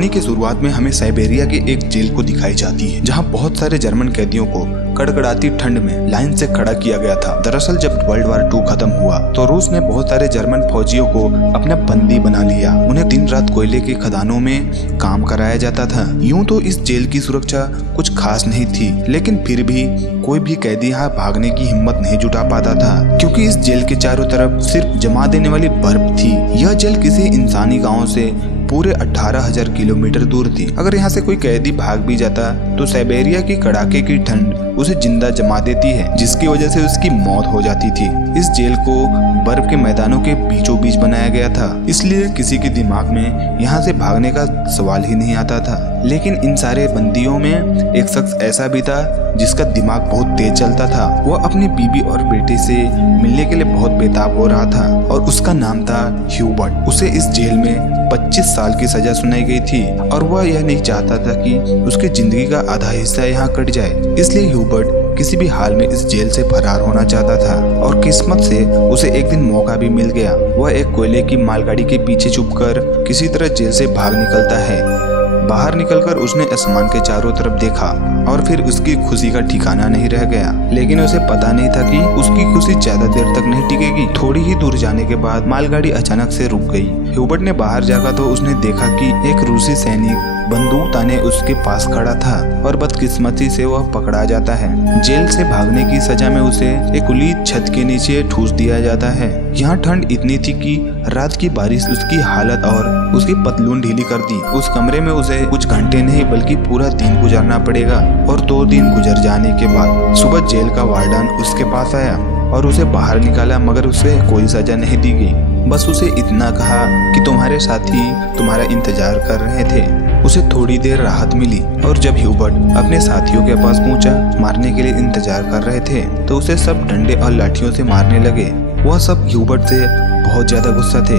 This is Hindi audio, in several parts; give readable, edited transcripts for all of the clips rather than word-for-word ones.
कहानी की शुरुआत में हमें साइबेरिया के एक जेल को दिखाई जाती है, जहां बहुत सारे जर्मन कैदियों को कड़कड़ाती ठंड में लाइन से खड़ा किया गया था। दरअसल जब वर्ल्ड वार 2 खत्म हुआ तो रूस ने बहुत सारे जर्मन फौजियों को अपना बंदी बना लिया। उन्हें दिन रात कोयले के खदानों में काम कराया जाता था। यूं तो इस जेल की सुरक्षा कुछ खास नहीं थी, लेकिन फिर भी कोई भी कैदी यहाँ भागने की हिम्मत नहीं जुटा पाता था, क्योंकि इस जेल के चारों तरफ सिर्फ जमा देने वाली बर्फ थी। यह जेल किसी इंसानी गांव से पूरे 18,000 किलोमीटर दूर थी। अगर यहाँ से कोई कैदी भाग भी जाता तो साइबेरिया की कड़ाके की ठंड उसे जिंदा जमा देती है, जिसकी वजह से उसकी मौत हो जाती थी। इस जेल को बर्फ के मैदानों के बीचों बीच बनाया गया था, इसलिए किसी के दिमाग में यहाँ से भागने का सवाल ही नहीं आता था। लेकिन इन सारे बंदियों में एक शख्स ऐसा भी था जिसका दिमाग बहुत तेज चलता था। वह अपनी बीबी और बेटे से मिलने के लिए बहुत बेताब हो रहा था और उसका नाम था ह्यूबर्ट। उसे इस जेल में 25 साल की सजा सुनाई गई थी और वह यह नहीं चाहता था कि उसकी जिंदगी का आधा हिस्सा यहाँ कट जाए। इसलिए ह्यूबर्ट किसी भी हाल में इस जेल से फरार होना चाहता था और किस्मत से उसे एक दिन मौका भी मिल गया। वह एक कोयले की मालगाड़ी के पीछे छुपकर किसी तरह जेल से भाग निकलता है। बाहर निकलकर उसने आसमान के चारों तरफ देखा और फिर उसकी खुशी का ठिकाना नहीं रह गया। लेकिन उसे पता नहीं था कि उसकी खुशी ज्यादा देर तक नहीं टिकेगी। थोड़ी ही दूर जाने के बाद मालगाड़ी अचानक से रुक गई। ह्यूबर्ट ने बाहर जागा तो उसने देखा कि एक रूसी सैनिक बंदूक ताने उसके पास खड़ा था और बदकिस्मती से वह पकड़ा जाता है। जेल से भागने की सजा में उसे एक खुली छत के नीचे ठूस दिया जाता है। यहाँ ठंड इतनी थी कि रात की बारिश उसकी हालत और उसकी पतलून ढीली कर दी। उस कमरे में उसे कुछ घंटे नहीं बल्कि पूरा दिन गुजारना पड़ेगा और 2 दिन गुजर जाने के बाद सुबह जेल का वार्डन उसके पास आया और उसे बाहर निकाला, मगर उसे कोई सजा नहीं दी गई। बस उसे इतना कहा कि तुम्हारे साथी तुम्हारा इंतजार कर रहे थे। उसे थोड़ी देर राहत मिली और जब ह्यूबर्ट अपने साथियों के पास पहुंचा, मारने के लिए इंतजार कर रहे थे, तो उसे सब डंडे और लाठियों से मारने लगे। वह सब ह्यूबर्ट से बहुत ज्यादा गुस्सा थे,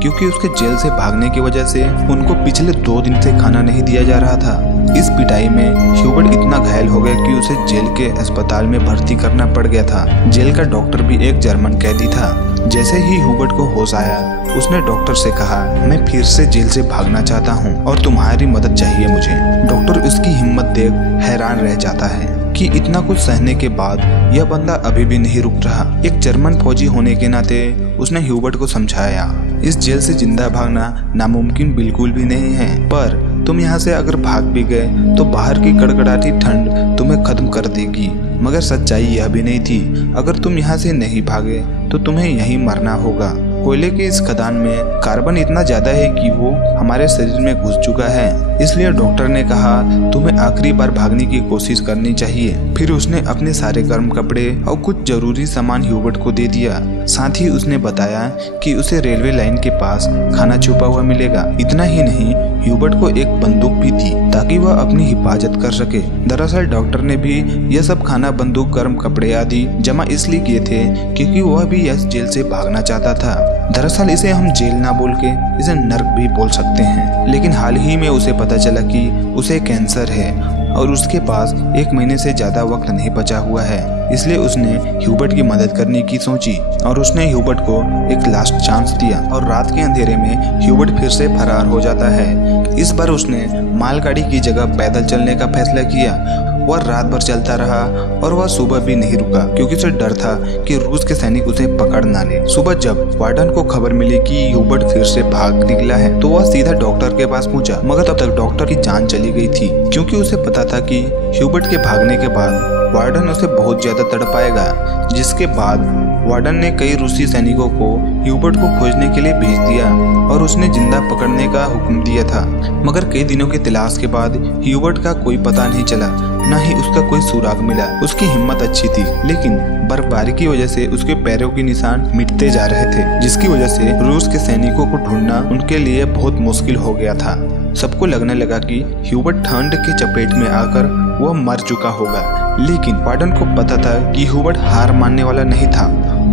क्योंकि उसके जेल से भागने की वजह से उनको पिछले 2 दिन से खाना नहीं दिया जा रहा था। इस पिटाई में ह्यूबर्ट इतना घायल हो गया कि उसे जेल के अस्पताल में भर्ती करना पड़ गया था। जेल का डॉक्टर भी एक जर्मन कैदी था। जैसे ही ह्यूबर्ट को होश आया, उसने डॉक्टर से कहा, मैं फिर से जेल से भागना चाहता हूँ और तुम्हारी मदद चाहिए मुझे। डॉक्टर उसकी हिम्मत देख हैरान रह जाता है कि इतना कुछ सहने के बाद यह बंदा अभी भी नहीं रुक रहा। एक जर्मन फौजी होने के नाते उसने ह्यूबर्ट को समझाया, इस जेल से जिंदा भागना नामुमकिन बिल्कुल भी नहीं है, पर तुम यहाँ से अगर भाग भी गए तो बाहर की कड़कड़ाती ठंड तुम्हें खत्म कर देगी। मगर सच्चाई यह भी नहीं थी, अगर तुम यहाँ से नहीं भागे तो तुम्हें यहीं मरना होगा। कोयले के इस खदान में कार्बन इतना ज्यादा है कि वो हमारे शरीर में घुस चुका है। इसलिए डॉक्टर ने कहा तुम्हें आखिरी बार भागने की कोशिश करनी चाहिए। फिर उसने अपने सारे गर्म कपड़े और कुछ जरूरी सामान ह्यूबर्ट को दे दिया। साथ ही उसने बताया कि उसे रेलवे लाइन के पास खाना छुपा हुआ मिलेगा। इतना ही नहीं, ह्यूबर्ट को एक बंदूक भी थी ताकि वह अपनी हिफाजत कर सके। दरअसल डॉक्टर ने भी यह सब खाना, बंदूक, गर्म कपड़े आदि जमा इसलिए किए थे क्योंकि वह भी इस जेल से भागना चाहता था। दरअसल इसे हम जेल ना बोल के इसे नर्क भी बोल सकते हैं। लेकिन हाल ही में उसे पता चला कि उसे कैंसर है और उसके पास 1 महीने से ज्यादा वक्त नहीं बचा हुआ है। इसलिए उसने ह्यूबर्ट की मदद करने की सोची और उसने ह्यूबर्ट को एक लास्ट चांस दिया और रात के अंधेरे में ह्यूबर्ट फिर से फरार हो जाता है। इस बार उसने मालगाड़ी की जगह पैदल चलने का फैसला किया। वह रात भर चलता रहा और वह सुबह भी नहीं रुका, क्योंकि उसे डर था कि रूस के सैनिक उसे पकड़ ना ले। सुबह जब वार्डन को खबर मिली कि ह्यूबर्ट फिर से भाग निकला है, तो वह सीधा डॉक्टर के पास पहुंचा, मगर तब तक डॉक्टर की जान चली गई थी, क्योंकि उसे पता था कि ह्यूबर्ट के भागने के बाद वार्डन उसे बहुत ज्यादा तड़पाएगा। जिसके बाद वार्डन ने कई रूसी सैनिकों को ह्यूबर्ट को खोजने के लिए भेज दिया और उसने जिंदा पकड़ने का हुक्म दिया था। मगर कई दिनों की तलाश के बाद ह्यूबर्ट का कोई पता नहीं चला, न ही उसका कोई सुराग मिला। उसकी हिम्मत अच्छी थी, लेकिन बर्फबारी की वजह से उसके पैरों के निशान मिटते जा रहे थे, जिसकी वजह से रूस के सैनिकों को ढूंढना उनके लिए बहुत मुश्किल हो गया था। सबको लगने लगा कि ह्यूबर्ट ठंड की चपेट में आकर वह मर चुका होगा। लेकिन वार्डन को पता था कि ह्यूबर्ट हार मानने वाला नहीं था।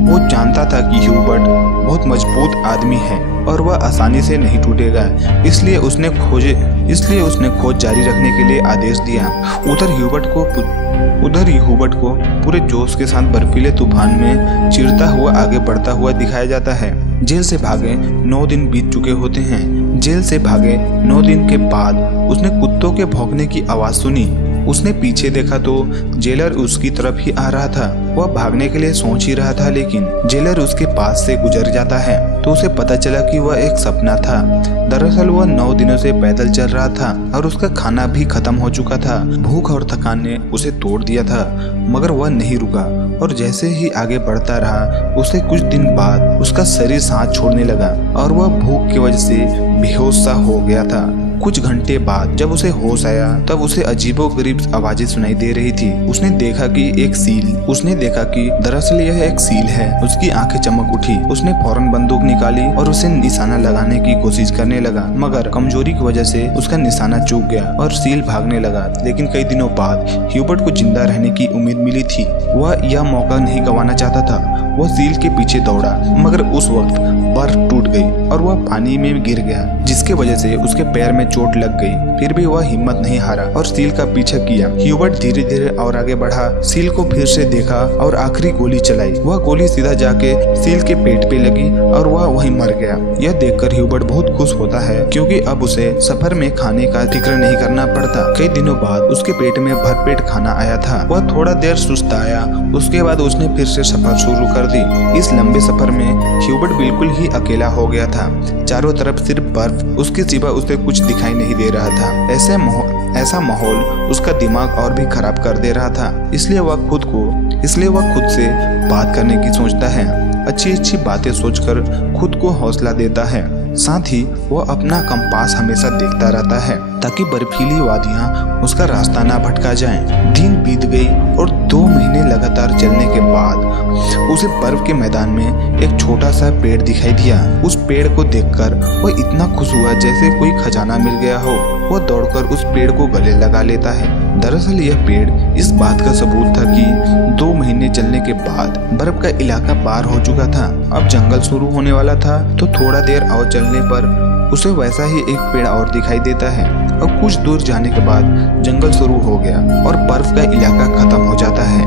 वो जानता था कि ह्यूबर्ट बहुत मजबूत आदमी है और वह आसानी से नहीं टूटेगा। इसलिए उसने खोज जारी रखने के लिए आदेश दिया। उधर ह्यूबर्ट को पूरे जोश के साथ बर्फीले तूफान में चिरता हुआ आगे बढ़ता हुआ दिखाया जाता है। जेल से भागे 9 दिन बीत चुके होते हैं। जेल से भागे 9 दिन के बाद उसने कुत्तों के भौंकने की आवाज सुनी। उसने पीछे देखा तो जेलर उसकी तरफ ही आ रहा था। वह भागने के लिए सोच ही रहा था, लेकिन जेलर उसके पास से गुजर जाता है तो उसे पता चला कि वह एक सपना था। दरअसल वह 9 दिनों से पैदल चल रहा था और उसका खाना भी खत्म हो चुका था। भूख और थकान ने उसे तोड़ दिया था, मगर वह नहीं रुका और जैसे ही आगे बढ़ता रहा, उसे कुछ दिन बाद उसका शरीर सांस छोड़ने लगा और वह भूख की वजह से बेहोश सा हो गया था। कुछ घंटे बाद जब उसे होश आया तब उसे अजीबोगरीब आवाजें सुनाई दे रही थी। उसने देखा कि दरअसल यह एक सील है। उसकी आंखें चमक उठी। उसने फौरन बंदूक निकाली और उसे निशाना लगाने की कोशिश करने लगा, मगर कमजोरी की वजह से उसका निशाना चूक गया और सील भागने लगा। लेकिन कई दिनों बाद ह्यूबर्ट को जिंदा रहने की उम्मीद मिली थी। वह यह मौका नहीं गंवाना चाहता था। वह सील के पीछे दौड़ा, मगर उस वक्त बर्फ टूट गई और वह पानी में गिर गया, जिसके वजह से उसके पैर में चोट लग गई। फिर भी वह हिम्मत नहीं हारा और सील का पीछा किया। ह्यूबर्ट धीरे धीरे और आगे बढ़ा, सील को फिर से देखा और आखिरी गोली चलाई। वह गोली सीधा जाके सील के पेट पे लगी और वह वहीं मर गया। यह देखकर ह्यूबर्ट बहुत खुश होता है, क्योंकि अब उसे सफर में खाने का फिक्र नहीं करना पड़ता। कई दिनों बाद उसके पेट में भरपेट खाना आया था। वह थोड़ा देर सुस्ताया, उसके बाद उसने फिर से सफर शुरू कर दी। इस लंबे सफर में ह्यूबर्ट बिल्कुल ही अकेला हो गया था। चारों तरफ सिर्फ बर्फ, उसके सिवा उसे कुछ दिखाई नहीं दे रहा था। ऐसा माहौल उसका दिमाग और भी खराब कर दे रहा था। इसलिए वह खुद से बात करने की सोचता है। अच्छी बातें सोचकर खुद को हौसला देता है। साथ ही वह अपना कंपास हमेशा देखता रहता है, ताकि बर्फीली वादियां उसका रास्ता ना भटका जाएं। दिन बीत गई और 2 महीने लगातार चलने के बाद उसे बर्फ के मैदान में एक छोटा सा पेड़ दिखाई दिया। उस पेड़ को देखकर वह इतना खुश हुआ जैसे कोई खजाना मिल गया हो। वह दौड़कर उस पेड़ को गले लगा लेता है। दरअसल यह पेड़ इस बात का सबूत था कि 2 महीने चलने के बाद बर्फ का इलाका पार हो चुका था। अब जंगल शुरू होने वाला था, तो थोड़ा देर और चलने पर उसे वैसा ही एक पेड़ और दिखाई देता है और कुछ दूर जाने के बाद जंगल शुरू हो गया और बर्फ का इलाका खत्म हो जाता है।